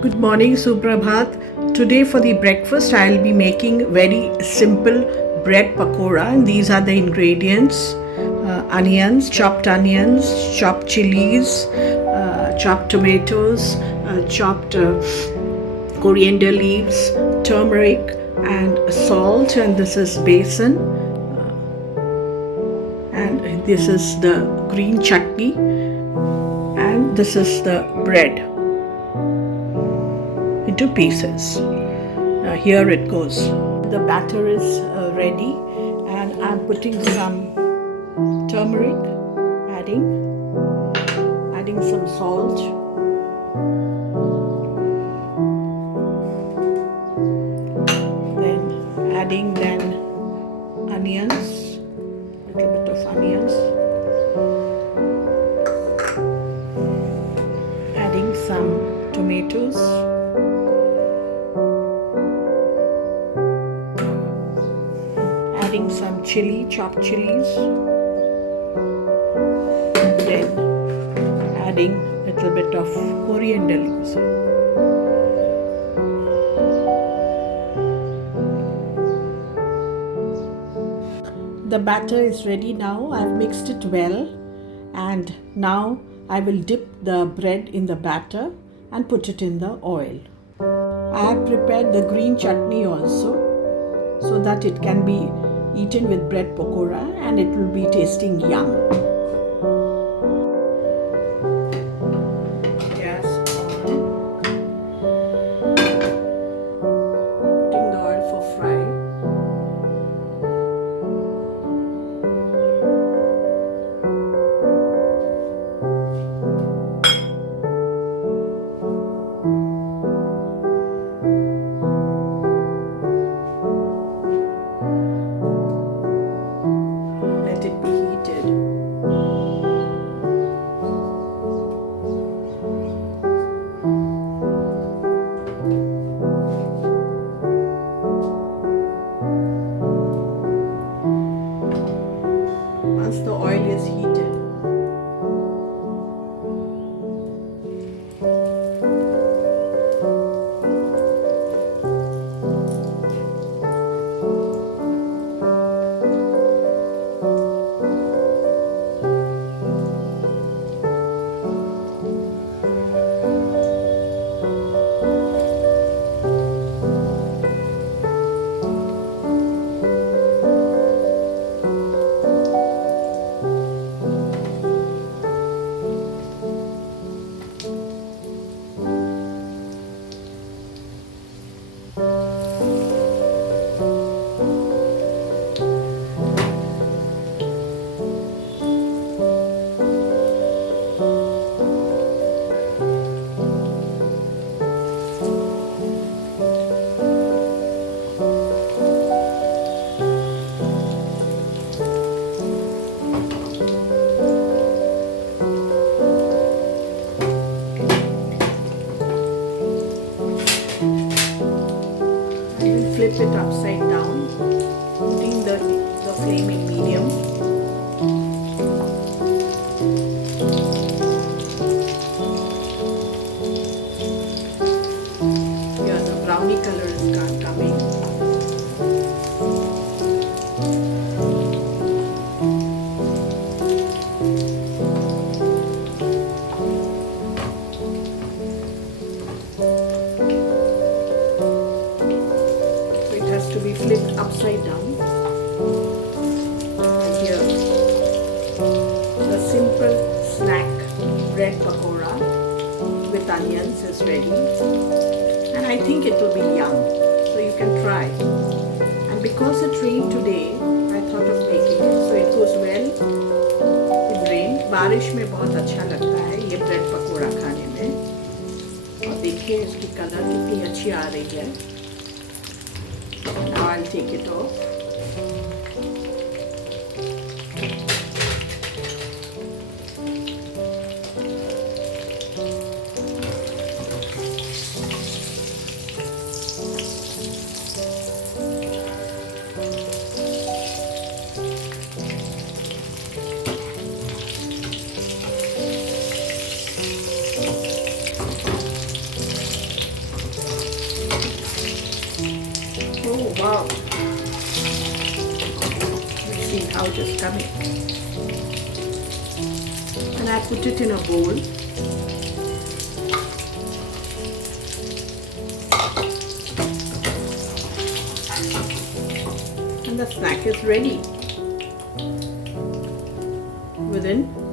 Good morning, Suprabhat. Today for the breakfast, I'll be making very simple bread pakora, and these are the ingredients: onions, chopped chilies, chopped tomatoes, chopped coriander leaves, turmeric, and salt. And this is besan, and this is the green chutney, and this is the bread into pieces. Now here it goes. The batter is ready, and I'm putting some turmeric, adding some salt, then adding onions, little bit of onions, adding some tomatoes, adding some chopped chilies, then adding a little bit of coriander leaves. The batter is ready now. I've mixed it well, and now I will dip the bread in the batter and put it in the oil. I have prepared the green chutney also, so that it can be eaten with bread pakora and it will be tasting yum. Gas on. Putting the oil for fry. Let it be heated. Once the oil is heated, flip it upside down, putting the flame in medium. Yeah, the brownie color is coming. To be flipped upside down. And here, the simple snack bread pakora with onions is ready, and I think it will be yum, so you can try. And because it rained today, I thought of making it, so it goes well in rain. बारिश में बहुत अच्छा लगता है ये bread pakora खाने में, और देखिए इसकी कलर कितनी अच्छी आ रही है. Now I'll take it off. Wow. Let's see how it is coming. And I put it in a bowl. And the snack is ready within